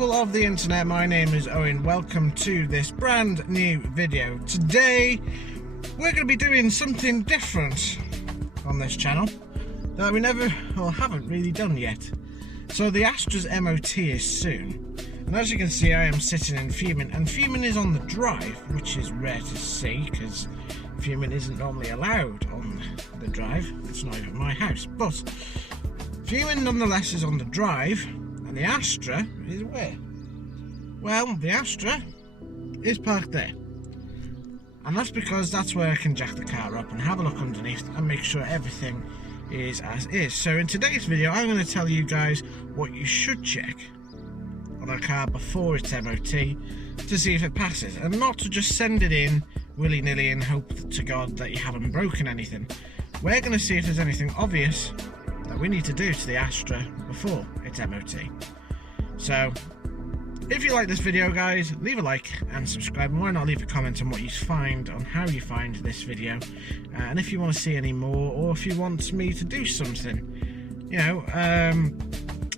people of the internet, my name is Owen. Welcome to this brand new video. Today we're going to be doing something different on this channel that we never or haven't really done yet. So the Astra's MOT is soon, and as you can see I am sitting in fuming, and fuming is on the drive, which is rare to see because fuming isn't normally allowed on the drive. It's not even my house, but fuming nonetheless is on the drive. And the Astra is where? Well, the Astra is parked there. And that's because that's where I can jack the car up and have a look underneath and make sure everything is as is. So in today's video, I'm going to tell you guys what you should check on a car before its MOT to see if it passes. And not to just send it in willy-nilly and hope to God that you haven't broken anything. We're going to see if there's anything obvious that we need to do to the Astra before its MOT. So if you like this video, guys, leave a like and subscribe, and why not leave a comment on what you find, on how you find this video, and if you want to see any more, or if you want me to do something, you know,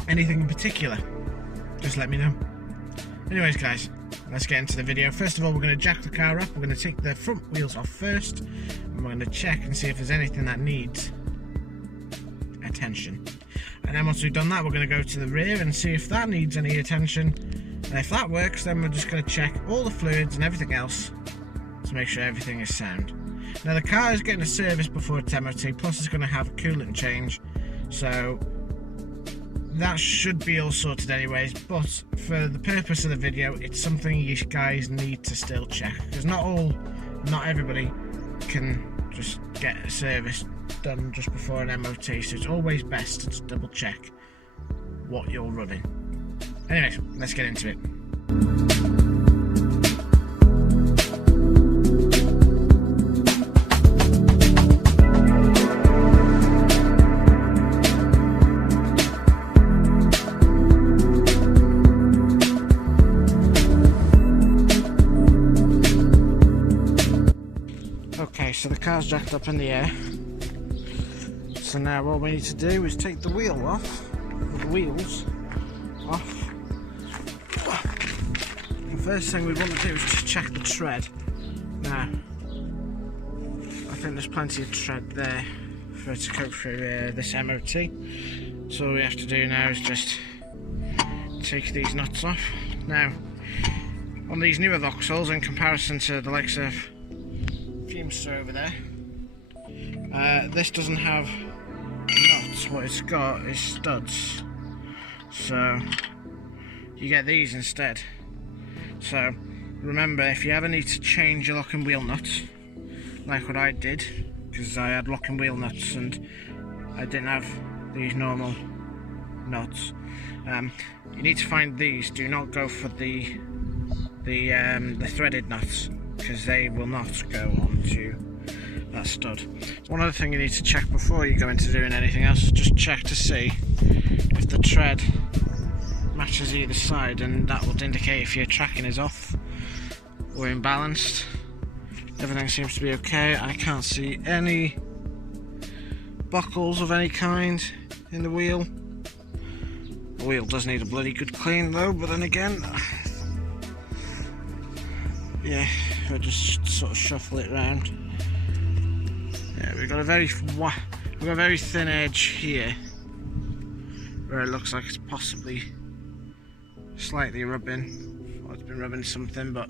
anything in particular, just let me know. Anyways guys, let's get into the video. First of all, we're going to jack the car up. We're going to take the front wheels off first, and we're going to check and see if there's anything that needs attention. And then once we've done that, we're going to go to the rear and see if that needs any attention, and if that works, then we're just going to check all the fluids and everything else to make sure everything is sound. Now the car is getting a service before its MOT, plus it's going to have a coolant change, so that should be all sorted anyways. But for the purpose of the video, it's something you guys need to still check, because not everybody can just get a service done just before an MOT, so it's always best to just double check what you're running. Anyways, let's get into it. Okay, so the car's jacked up in the air. So now what we need to do is take the wheels off. The first thing we want to do is just check the tread. Now, I think there's plenty of tread there for it to go through this MOT. So all we have to do now is just take these nuts off. Now, on these newer Vauxhalls, in comparison to the likes of Fumester over there, this doesn't have nuts. What it's got is studs, so you get these instead. So remember, if you ever need to change your lock and wheel nuts, like what I did, because I had lock and wheel nuts and I didn't have these normal nuts, you need to find these. Do not go for the threaded nuts, because they will not go onto that stud. One other thing you need to check before you go into doing anything else is just check to see if the tread matches either side, and that will indicate if your tracking is off or imbalanced. Everything seems to be okay. I can't see any buckles of any kind in the wheel. The wheel does need a bloody good clean though, but then again, yeah, we'll just sort of shuffle it around. Yeah, we've got a very thin edge here where it looks like it's possibly slightly rubbing, or it's been rubbing something, but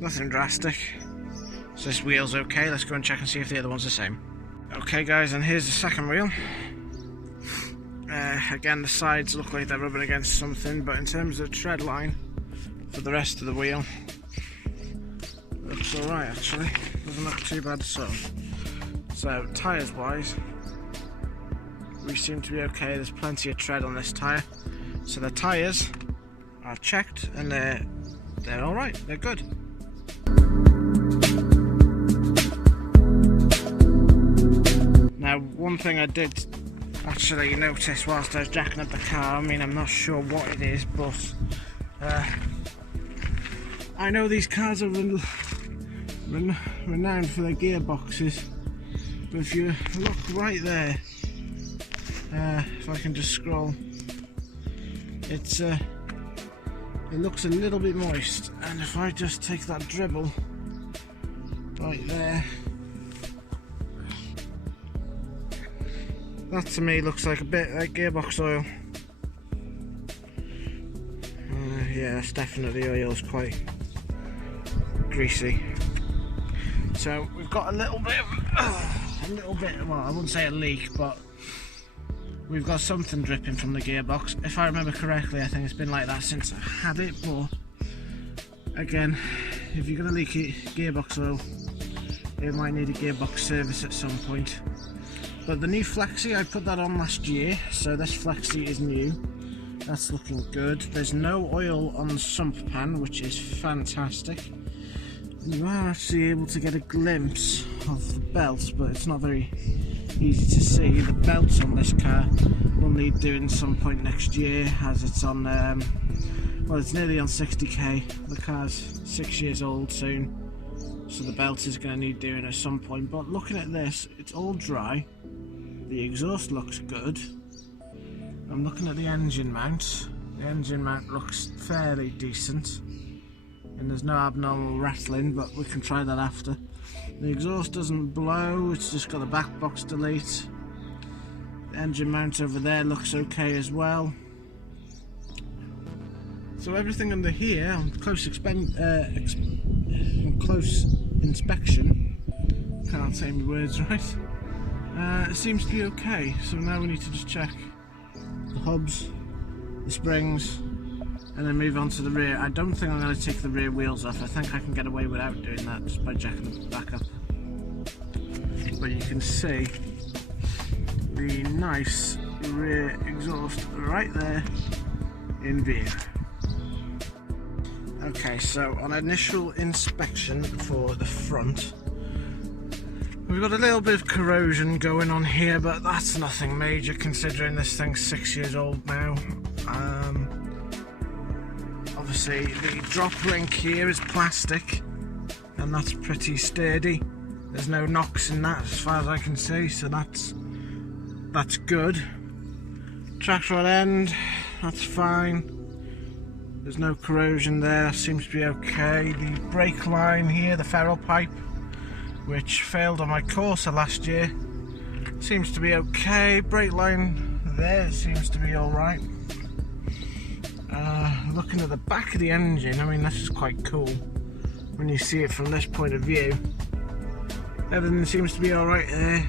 nothing drastic. So this wheel's okay. Let's go and check and see if the other one's the same. Okay guys, and here's the second wheel. Again, the sides look like they're rubbing against something, but in terms of tread line for the rest of the wheel, looks alright actually. Doesn't look too bad at all. So tyres wise, we seem to be okay. There's plenty of tread on this tyre, so the tyres are checked and they're alright, they're good. Now one thing I did actually notice whilst I was jacking up the car, I mean I'm not sure what it is, but I know these cars are renowned for their gearboxes, but if you look right there, if I can just scroll, it's it looks a little bit moist, and if I just take that dribble right there, that to me looks like a bit like gearbox oil. Yeah, it's definitely oil, it's quite greasy. So we've got a little bit, well, I wouldn't say a leak, but we've got something dripping from the gearbox. If I remember correctly, I think it's been like that since I had it, but again, if you're going to leak gearbox oil, it might need a gearbox service at some point. But the new flexi, I put that on last year, so this flexi is new. That's looking good. There's no oil on the sump pan, which is fantastic. You are actually able to get a glimpse of the belts, but it's not very easy to see. The belts on this car will need doing some point next year, as it's on, well, it's nearly on 60k. The car's 6 years old soon, so the belt is going to need doing at some point. But looking at this, it's all dry. The exhaust looks good. I'm looking at the engine mount. The engine mount looks fairly decent, and there's no abnormal rattling, but we can try that after. The exhaust doesn't blow, it's just got the back box delete. The engine mount over there looks okay as well. So everything under here, on close inspection, can't say my words right, it seems to be okay. So now we need to just check the hubs, the springs, and then move on to the rear. I don't think I'm going to take the rear wheels off. I think I can get away without doing that just by jacking them back up. But you can see the nice rear exhaust right there in view. Okay, so on initial inspection for the front, we've got a little bit of corrosion going on here, but that's nothing major considering this thing's 6 years old now. Obviously the drop link here is plastic, and that's pretty sturdy. There's no knocks in that as far as I can see, so that's good. Track rod end, that's fine. There's no corrosion there, that seems to be okay. The brake line here, the ferrule pipe, which failed on my Corsa last year, seems to be okay. Brake line there seems to be alright. Looking at the back of the engine, I mean, this is quite cool when you see it from this point of view. Everything seems to be alright there.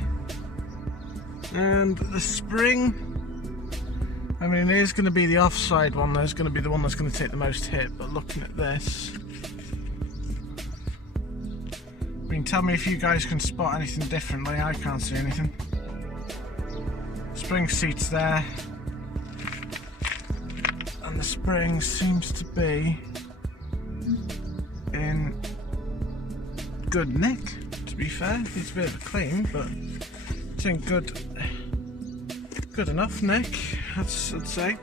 And the spring, I mean, it is going to be the offside one, there's going to be the one that's going to take the most hit, but looking at this, I mean, tell me if you guys can spot anything differently. I can't see anything. Spring seats there, and the spring seems to be in good nick, to be fair. Needs a bit of a clean, but it's in good enough nick, I'd say.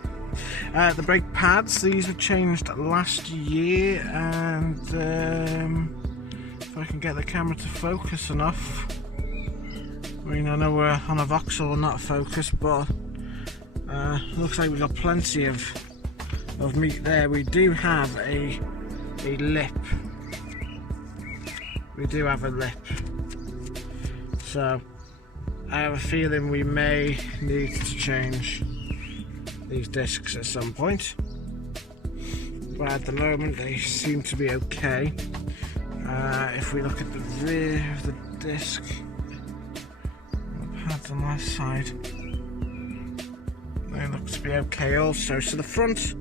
The brake pads, these were changed last year, and if I can get the camera to focus enough, I mean, I know we're on a Vauxhall, not focus, but looks like we've got plenty of meat there. We do have a lip. We do have a lip. So I have a feeling we may need to change these discs at some point. But at the moment they seem to be okay. If we look at the rear of the disc, the pads on that side, they look to be okay also. So the front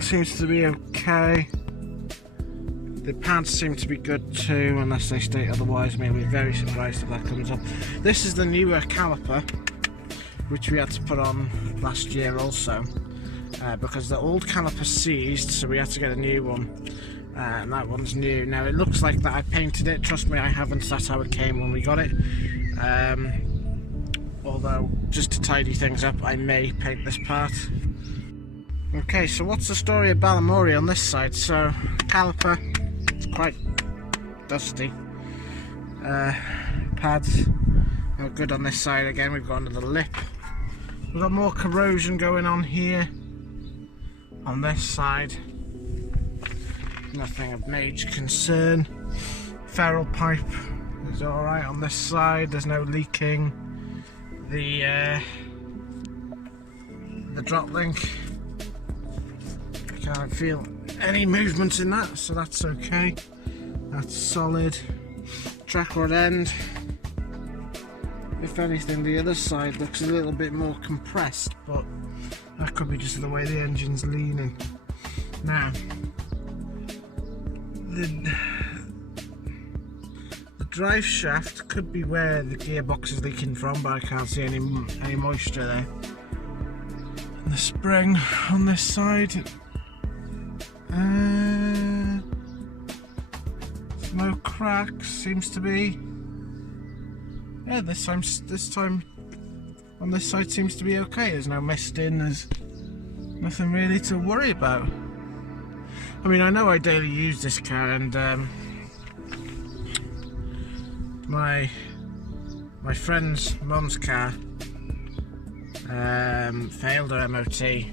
seems to be okay. The pads seem to be good too, unless they state otherwise. I mean, we'll be very surprised if that comes up. This is the newer caliper, which we had to put on last year also, because the old caliper seized, so we had to get a new one. And that one's new. Now it looks like that I painted it, trust me I haven't, that's how it came when we got it. Although, just to tidy things up, I may paint this part. Okay, so what's the story of Balamory on this side? So, caliper, it's quite dusty. Pads are good on this side. Again, we've got under the lip. We've got more corrosion going on here On this side, nothing of major concern. Ferrule pipe is alright on this side, there's no leaking. The drop link, I can't feel any movement in that, so that's okay. That's solid. Track rod end, if anything the other side looks a little bit more compressed, but that could be just the way the engine's leaning. Now, the drive shaft could be where the gearbox is leaking from, but I can't see any moisture there. And the spring on this side, no cracks, seems to be. Yeah, this time on this side seems to be okay. There's no misting, there's nothing really to worry about. I mean, I know I daily use this car, and my friend's mum's car failed her MOT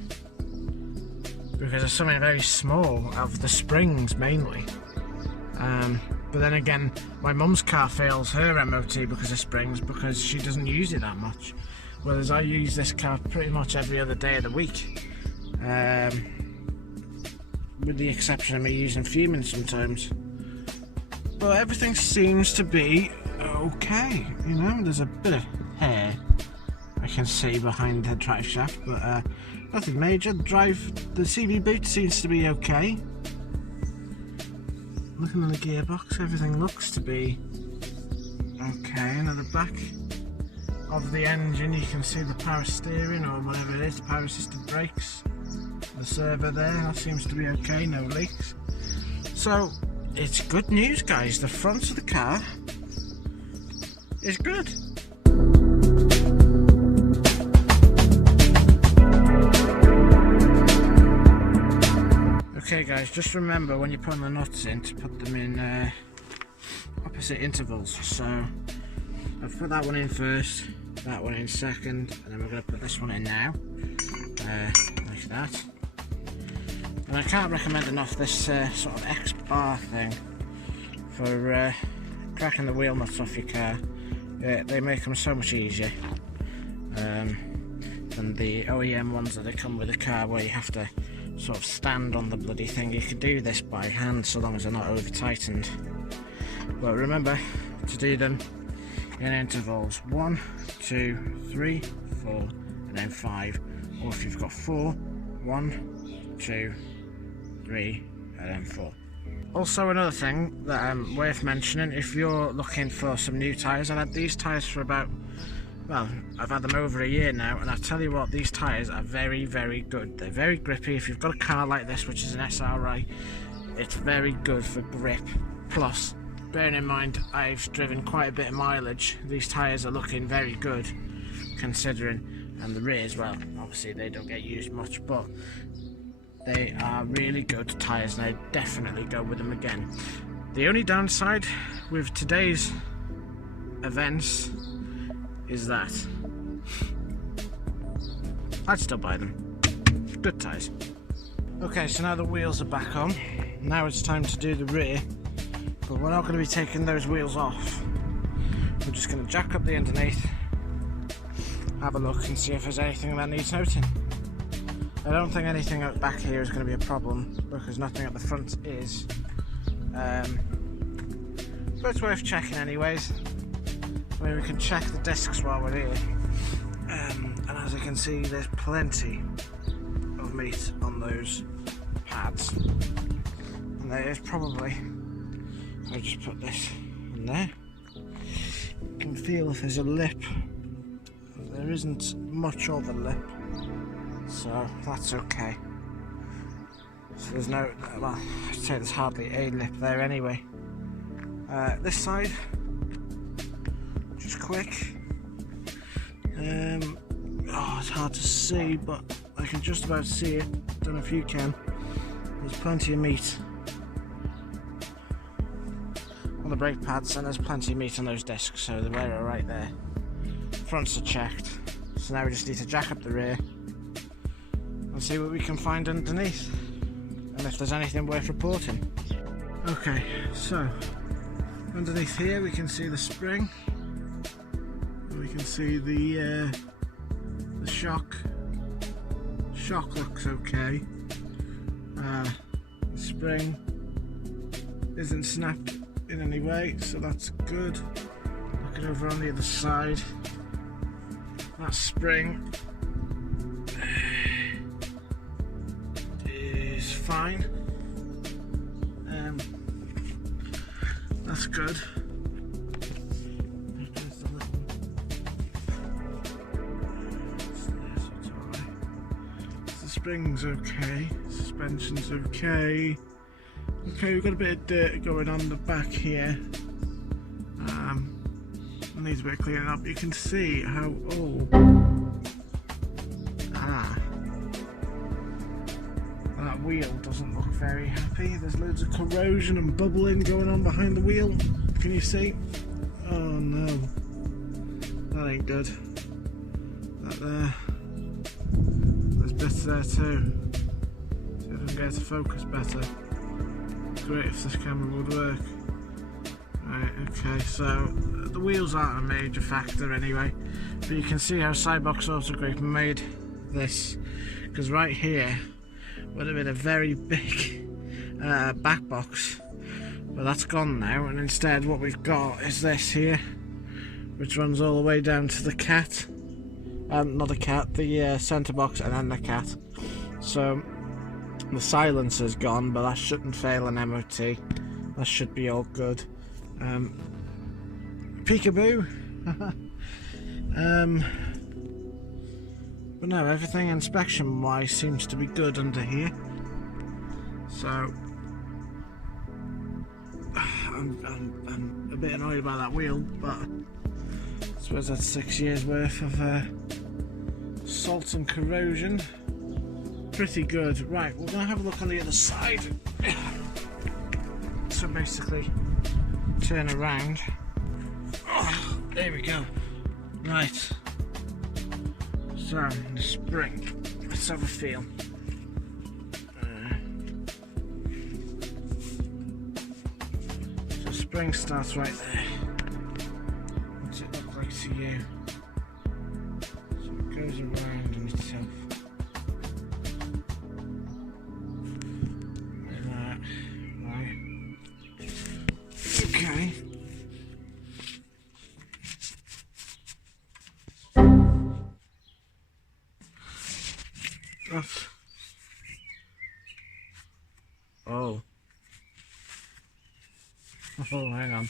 because of something very small, of the springs mainly. But then again, my mum's car fails her MOT because of springs, because she doesn't use it that much. Whereas I use this car pretty much every other day of the week. With the exception of me using fuming sometimes. But everything seems to be okay, you know. There's a bit of hair I can see behind the drive shaft, but nothing major. The CV boot seems to be okay. Looking at the gearbox, everything looks to be okay. And at the back of the engine you can see the power steering, or whatever it is, the power assisted brakes. The servo there, that seems to be okay, no leaks. So it's good news, guys. The front of the car is good. Okay guys, just remember when you're putting the nuts in to put them in opposite intervals. So I've put that one in first, that one in second, and then we're going to put this one in now, like that. And I can't recommend enough this sort of X-bar thing for cracking the wheel nuts off your car. They make them so much easier than the OEM ones that they come with the car, where you have to sort of stand on the bloody thing. You can do this by hand so long as they're not over tightened. But remember to do them in intervals 1, 2, 3, 4, and then 5. Or if you've got 4, 1, 2, 3, and then 4. Also, another thing that worth mentioning, if you're looking for some new tyres, I've had these tyres for about, well, I've had them over a year now, and I tell you what, these tyres are very, very good. They're very grippy. If you've got a car like this, which is an SRI, it's very good for grip. Plus, bearing in mind I've driven quite a bit of mileage, these tyres are looking very good considering. And the rears, well, obviously they don't get used much, but they are really good tyres, and I definitely go with them again. The only downside with today's events is that I'd still buy them. Good tyres. Okay, so now the wheels are back on. Now it's time to do the rear, but we're not going to be taking those wheels off. We're just going to jack up the underneath, have a look and see if there's anything that needs noting. I don't think anything out back here is going to be a problem, because nothing at the front is. But it's worth checking anyways. I mean, we can check the discs while we're here. And as you can see, there's plenty of meat on those pads. And there is probably, I'll just put this in there. You can feel if there's a lip. There isn't much of a lip, so that's okay. So there's no, well, I'd say there's hardly a lip there anyway. This side, just quick. Oh, it's hard to see, but I can just about see it. Don't know if you can. There's plenty of meat on the brake pads, and there's plenty of meat on those discs, so the wear are right there. Fronts are checked, so now we just need to jack up the rear and see what we can find underneath and if there's anything worth reporting. Okay, so underneath here we can see the spring. We can see the shock. Shock looks okay. The spring isn't snapped in any way, so that's good. Looking over on the other side, that spring is fine. That's good. The spring's okay, suspension's okay. Okay, we've got a bit of dirt going on the back here. Needs a bit of cleaning up. You can see how that wheel doesn't look very happy. There's loads of corrosion and bubbling going on behind the wheel. Can you see? Oh no, that ain't good. That there. There's bits there too. See if I can get it to focus better. Great if this camera would work. Right, okay, so the wheels aren't a major factor anyway, but you can see how Sidebox Auto Group made this, because right here would have been a very big back box, but that's gone now, and instead what we've got is this here, which runs all the way down to the cat, not the cat, the centre box, and then the cat. So the silencer's gone, but that shouldn't fail an MOT. That should be all good. Peekaboo. But no, everything inspection wise seems to be good under here. So I'm a bit annoyed about that wheel, but I suppose that's 6 years worth of salt and corrosion. Pretty good. Right, we're gonna have a look on the other side. So basically turn around. Oh, there we go. Right, so the spring, let's have a feel. So spring starts right there. What's it look like to you? So it goes around on itself. Like that. Right. Okay. That's... Oh, hang on.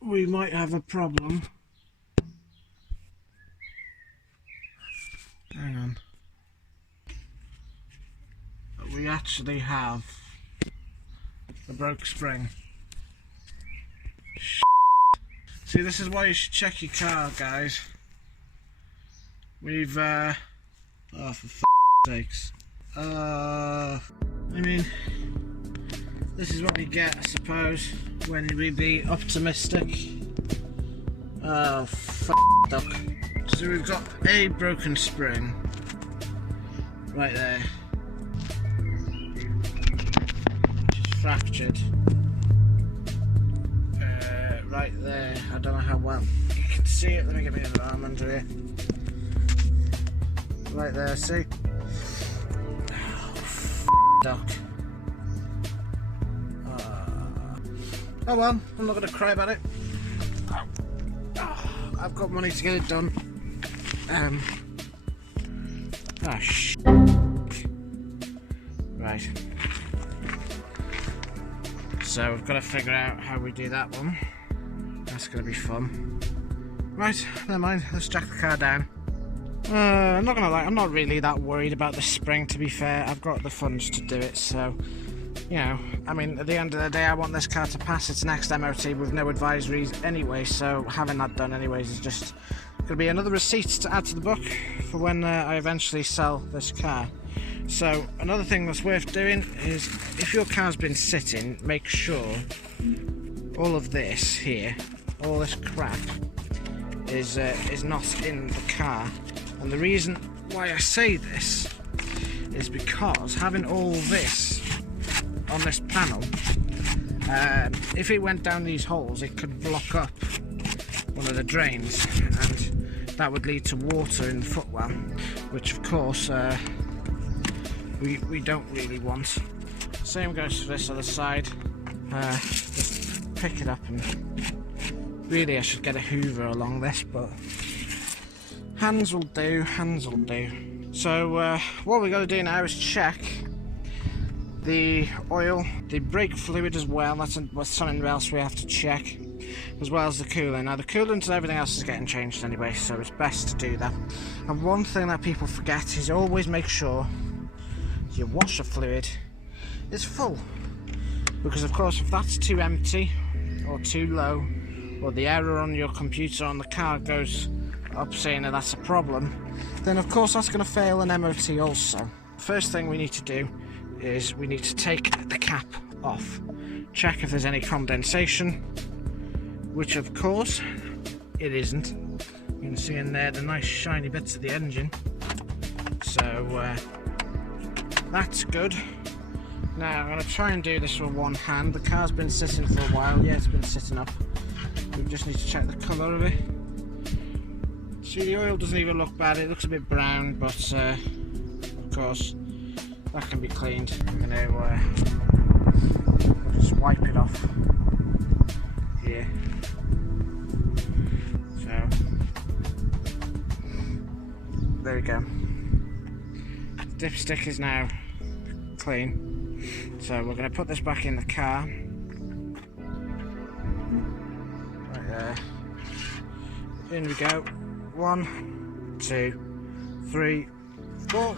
We might have a problem. Hang on. We actually have a broke spring. See, this is why you should check your car, guys. We've, oh, for f***ing sakes. I mean, this is what we get, I suppose, when we be optimistic. Oh, duck. So we've got a broken spring right there, which is fractured. Right there, I don't know how well you can see it. Let me get my other arm under here. Right there, see? Oh, duck. Oh well, I'm not going to cry about it. I've got money to get it done. Right. So we've got to figure out how we do that one. That's going to be fun. Right, never mind. Let's jack the car down. I'm not gonna lie, I'm not really that worried about the spring, to be fair. I've got the funds to do it, so, you know, I mean, at the end of the day, I want this car to pass its next MOT with no advisories anyway, so having that done anyways is just gonna be another receipt to add to the book for when I eventually sell this car. So, another thing that's worth doing is, if your car's been sitting, make sure all of this here, all this crap, is not in the car And the reason why I say this is because having all this on this panel, if it went down these holes, it could block up one of the drains, and that would lead to water in the footwell, which of course we don't really want. Same goes for this other side. Just pick it up, and really I should get a hoover along this, but hands will do, hands will do. So what we're going to do now is check the oil, the brake fluid as well. That's something else we have to check, as well as the coolant. Now the coolant and everything else is getting changed anyway, so it's best to do that. And one thing that people forget is always make sure your washer fluid is full, because of course if that's too empty or too low, or the error on your computer on the car goes up saying that that's a problem, then of course that's going to fail an MOT also. First thing we need to do is we need to take the cap off, check if there's any condensation, which of course it isn't. You can see in there the nice shiny bits of the engine, so that's good. Now I'm going to try and do this with one hand. The car's been sitting for a while. Yeah, it's been sitting up. We just need to check the colour of it. See, the oil doesn't even look bad. It looks a bit brown, but of course that can be cleaned. I'm going to just wipe it off here. So there we go. Dipstick is now clean, so we're going to put this back in the car. Right there. In we go. 1, 2, 3, 4.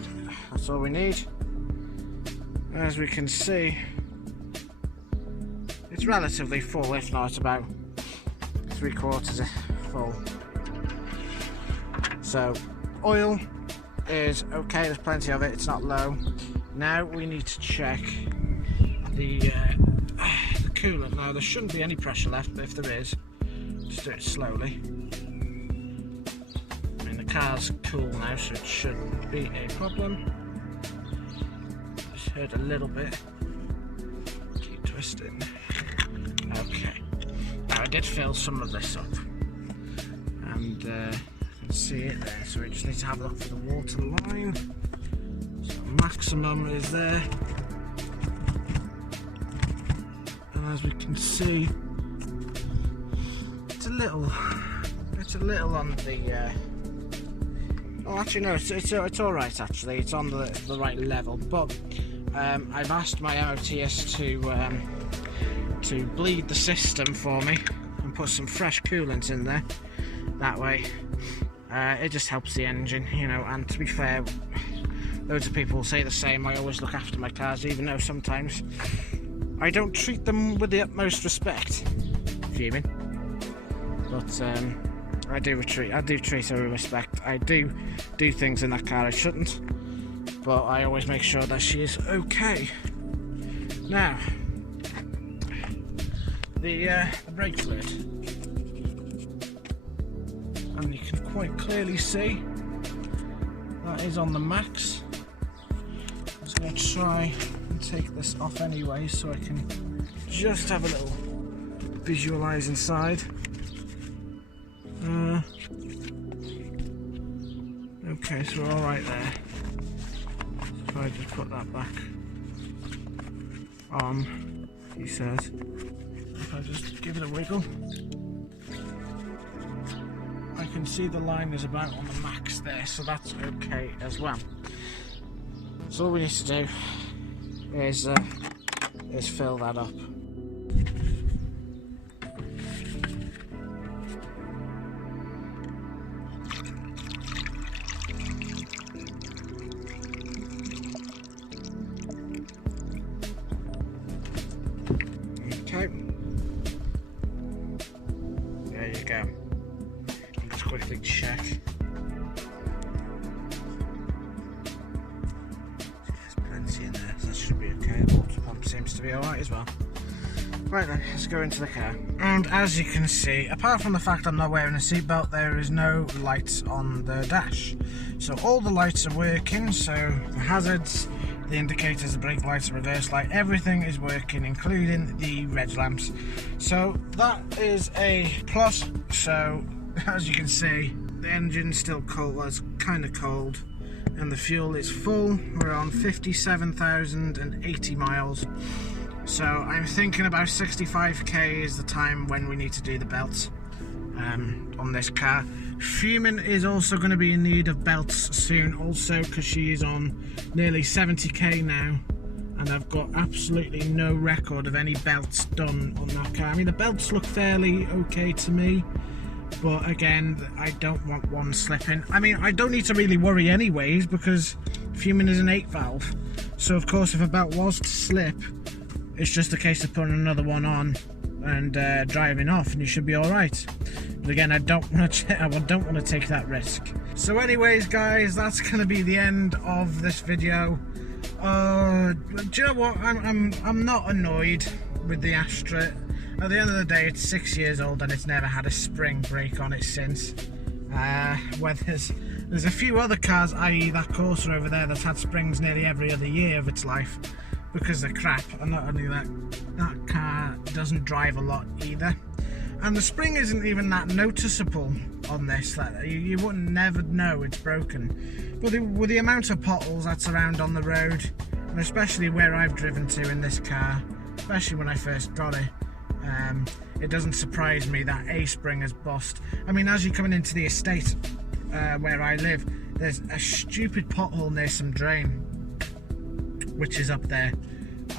That's all we need. As we can see, it's relatively full, if not about 3/4 full. So oil is okay, there's plenty of it, it's not low. Now we need to check the coolant. Now there shouldn't be any pressure left, but if there is, just do it slowly. I mean, the car's cool now, so it shouldn't be a problem. Just heard a little bit. Keep twisting. Okay. Now I did fill some of this up, and I can see it there. So we just need to have a look for the water line. So maximum is there, and as we can see, it's a little on the. Oh, actually no, it's all right. Actually, it's on the right level. But I've asked my MOTs to bleed the system for me and put some fresh coolant in there. That way, it just helps the engine, you know. And to be fair, loads of people say the same. I always look after my cars, even though sometimes I don't treat them with the utmost respect. Fuming. But I do treat her with respect. I do things in that car I shouldn't, but I always make sure that she is okay. Now, the brake fluid, and you can quite clearly see that is on the max. I'm just going to try and take this off anyway, so I can just have a little visualise inside. Okay, so we're all right there. So if I just put that back on, he says, if I just give it a wiggle, I can see the line is about on the max there, so that's okay as well. So all we need to do is fill that up. Okay, there you go. I'll just quickly check. There's plenty in there, so that should be okay. The water pump seems to be alright as well. Right then, let's go into the car. And as you can see, apart from the fact I'm not wearing a seatbelt, there is no lights on the dash. So all the lights are working, so the hazards, the indicators, the brake lights, the reverse light, everything is working, including the reg lamps. So that is a plus. So as you can see, the engine's still cold, well, it's kind of cold, and the fuel is full. We're on 57,080 miles. So I'm thinking about 65k is the time when we need to do the belts on this car. Fuming is also going to be in need of belts soon also, because she is on nearly 70k now, and I've got absolutely no record of any belts done on that car. I mean, the belts look fairly okay to me, but again, I don't want one slipping. I mean, I don't need to really worry anyways, because Fuming is an 8 valve, so of course if a belt was to slip, it's just a case of putting another one on and driving off, and you should be all right. But again, I don't want to take that risk. So anyways, guys, that's going to be the end of this video. Do you know what? I'm not annoyed with the Astra. At the end of the day, it's 6 years old and it's never had a spring brake on it since. There's a few other cars, i.e. that Corsa over there, that's had springs nearly every other year of its life, because they're crap. And not only that, that car doesn't drive a lot either, and the spring isn't even that noticeable on this, that you wouldn't never know it's broken. But with the amount of potholes that's around on the road, and especially where I've driven to in this car, especially when I first got it, it doesn't surprise me that a spring has bust. I mean, as you're coming into the estate where I live, there's a stupid pothole near some drain which is up there,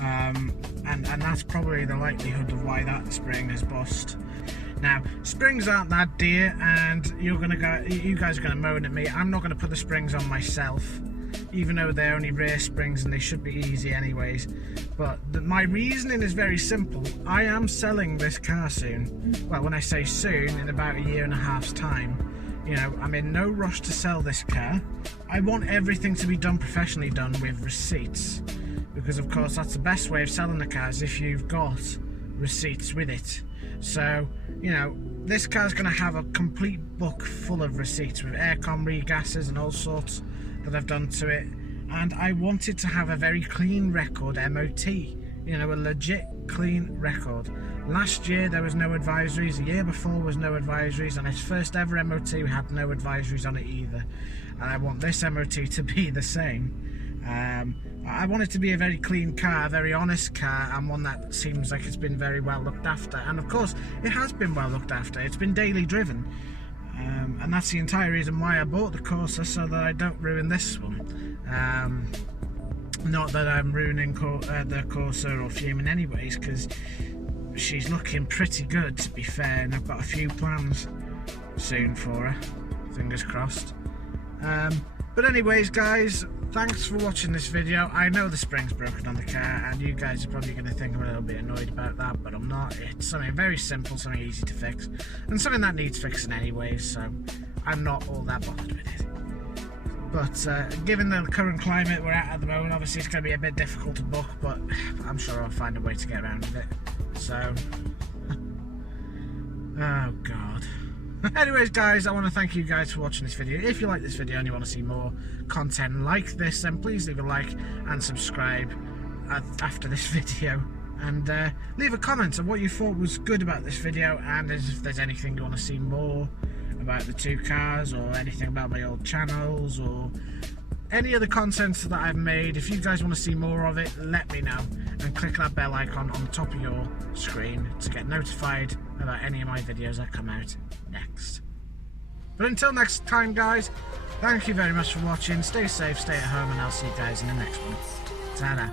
and that's probably the likelihood of why that spring has bust. Now, springs aren't that dear, and you guys are gonna moan at me. I'm not gonna put the springs on myself, even though they're only rear springs and they should be easy anyways. But my reasoning is very simple. I am selling this car soon. Well, when I say soon, in about a year and a half's time. You know, I'm in no rush to sell this car. I want everything to be done professionally done with receipts, because of course that's the best way of selling a car, is if you've got receipts with it. So, you know, this car's going to have a complete book full of receipts with aircon regasses and all sorts that I've done to it, and I wanted to have a very clean record MOT, you know, a legit clean record. Last year there was no advisories, the year before was no advisories, and its first ever MOT had no advisories on it either. And I want this MOT to be the same. I want it to be a very clean car, a very honest car, and one that seems like it's been very well looked after. And of course, it has been well looked after. It's been daily driven. And that's the entire reason why I bought the Corsa, so that I don't ruin this one. Not that I'm ruining the Corsa or Fuming anyways, because she's looking pretty good, to be fair, and I've got a few plans soon for her, fingers crossed. But anyways, guys, thanks for watching this video. I know the spring's broken on the car, and you guys are probably going to think I'm a little bit annoyed about that, but I'm not. It's something very simple, something easy to fix, and something that needs fixing anyways, so I'm not all that bothered with it. But given the current climate we're at the moment, obviously it's going to be a bit difficult to book, but I'm sure I'll find a way to get around with it. So, oh god. Anyways, guys, I want to thank you guys for watching this video. If you like this video and you want to see more content like this, then please leave a like and subscribe after this video, and leave a comment on what you thought was good about this video, and if there's anything you want to see more about the two cars, or anything about my old channels, or any other content that I've made. If you guys want to see more of it, let me know, and click that bell icon on the top of your screen to get notified about any of my videos that come out next. But until next time, guys, thank you very much for watching. Stay safe, stay at home, and I'll see you guys in the next one. Ta-da.